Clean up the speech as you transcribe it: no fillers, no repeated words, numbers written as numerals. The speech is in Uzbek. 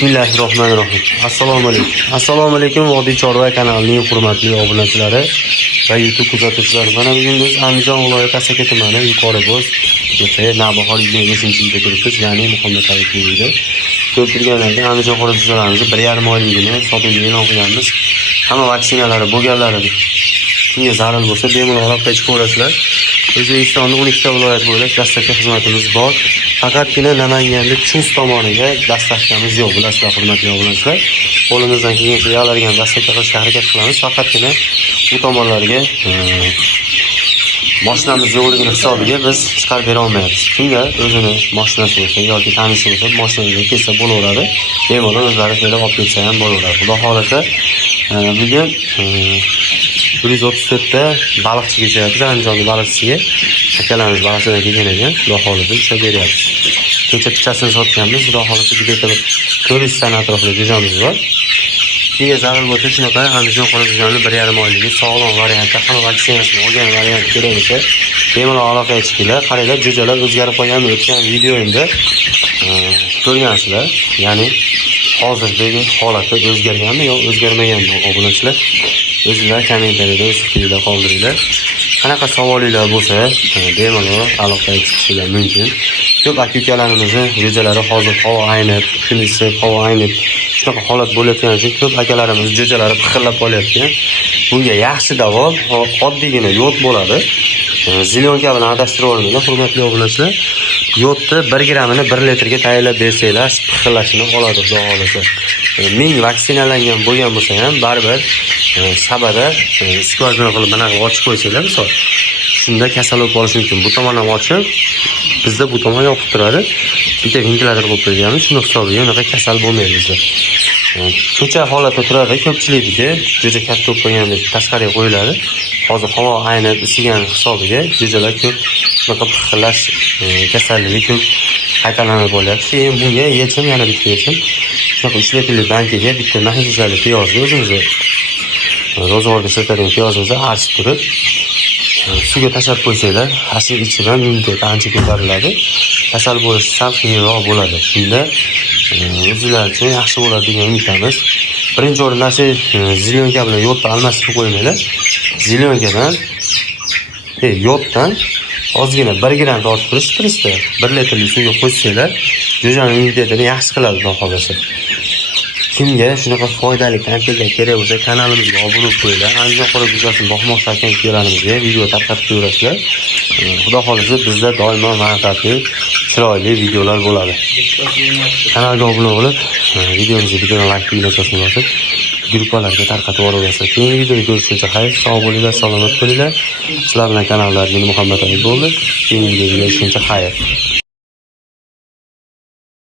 Bismillahirrohmanirrohim. Assalomu alaykum. Assalomu alaykum Vodiy Chorva kanalining hurmatli obunachilari va YouTube kuzatuvchilari. Mana bugun biz Andijon viloyati Asaka tumani Yuqori Bo'z Navbahor 25-yilda turibmiz, ya'ni Muhammad Alikuyda. Ko'p bilganlarga Andijon qo'riqchilarimizni 1,5 oyligini sotuvga e'lon qilganmiz. Hamma vaksinalari bo'lganlari kimga zarur bo'lsa bemalol aloqaga chiqaverasizlar. O'zbekistonning 12 ta viloyat bo'ylab dastlabki xizmatimiz bor. Faqatgina Namanganda Chus tomoniga dastlabkamiz yo'q, bilasizlar hurmatli obunachilar. Qo'limizdan kelgancha ularga dastlabki qilishga harakat qilamiz. Faqatgina bu tomonlarga mashinamiz yo'qligini hisobiga biz chiqarib bera olmayapmiz. Kimga o'zini mashinasi bo'lsa yoki tanishi bo'lsa mashinaga kelsa bo'laveradi. Bemalol o'zlari kelib olib ketsa ham bo'laveradi. Xudo xolasa bugun 134 ta baliqchiga ishlayapmiz. Andijonlik baliqchiga akalarimiz baliqchidan kelgan ekan. Xudo xolasa ishlab beryapmiz. Kecha pichasini sotganmiz. Xudo xolasa juda ko'p 400 ta atrofida jo'jamiz bor. Kimga zarur bo'lsa shunaqa Andijon qo'riqchilarining 1,5 oyligi sog'lom variantda hamma vaksinasini olgan variant kerak bo'lsa bemalol aloqaga chiqinglar. Qaranglar, jo'jalar o'zgarib qolganmi? O'tgan videoimda ko'rgansizlar. Ya'ni hozirdagi holati o'zgarganmi yo o'zgarmaganmi obunachilar? O'zingizlar kommentariyada o'z fikringizni qoldiringlar. Qanaqa savolinglar bo'lsa, bemalol aloqaga chiqishinglar mumkin. Ko'p aka-ukalarimizni jo'jalari hozir havo aynib, kunisi havo aynib, shunaqa holat bo'layotgani uchun ko'p akalarimiz jo'jalari piqillab qolyapti. Bunga yaxshi davo oddiygina yod bo'ladi. Zilionka bilan adashtirib olmaylar, hurmatli obunachilar. Yodni 1 grammini 1 litrga tayyorlab bersanglar, piqillashini oladi, xudo xolasa. 1000 vaksinalangan bo'lgan bo'lsa ham baribir sabada skvajina qilib mana ochib qo'ysanglar, misol shunda kasal bo'lib qolishi mumkin. Bu tomondan ochib, bizda bu tomon yopib turadi. Bitta ventilator qo'yib qo'yganmiz, shuni hisobiga unaqa kasal bo'lmaydi bizda. Ko'cha holatda turadi, ko'pchilikniki jo'ja katta bo'lib qolganda tashqariga qo'yiladi. Hozir havo aynib isigan hisobiga jo'jalar ko'p shunaqa piqillash kasalligi ko'p qaytalanib bo'lyapti. Bunga yechim yana bitta yechim. Shunaqa 3 litrli bankaga bitta mahsulotli piyozni o'zimizni ro'zg'orga sotadigan piyozimizni archib turib suvga tashlab qo'ysanglar, asil ichidan immunitet ancha ko'tariladi. Kasal bo'lish sal qiyinroq bo'ladi. Shunda o'zingizlar uchun yaxshi bo'ladi degan umiddamiz. Birinchi o'rinda zilionka bilan yodni almashtirib qo'ymanglar. Zilionkadan yoddan ozgina 1 gramm tortib turish turishda 1 litrli suvga qo'shsanglar, jo'janing immunitetini yaxshi qiladi, xudo xolasa. Kimga shunaqa foydali kontentlar kerak bo'lsa, kanalimizga obuna bo'lib qo'yinglar. Andijon qo'riqchilarining boqmoqchi aka-ukalarimizga video tarqatib ko'rasizlar. Xudo xolasa bizda doimo manfaatli, chiroyli videolar bo'ladi. Kanalga obuna bo'lib, videomizga bitta like tugmachasini bosib, gruppalarga tarqatib yuborasizlar. Keyingi videoda ko'rishguncha xayr, sog' bo'linglar, salomat bo'linglar. Sizlar bilan kanallar meni Muhammad Ali bo'ldi. Keyingi videoda ko'rishguncha xayr.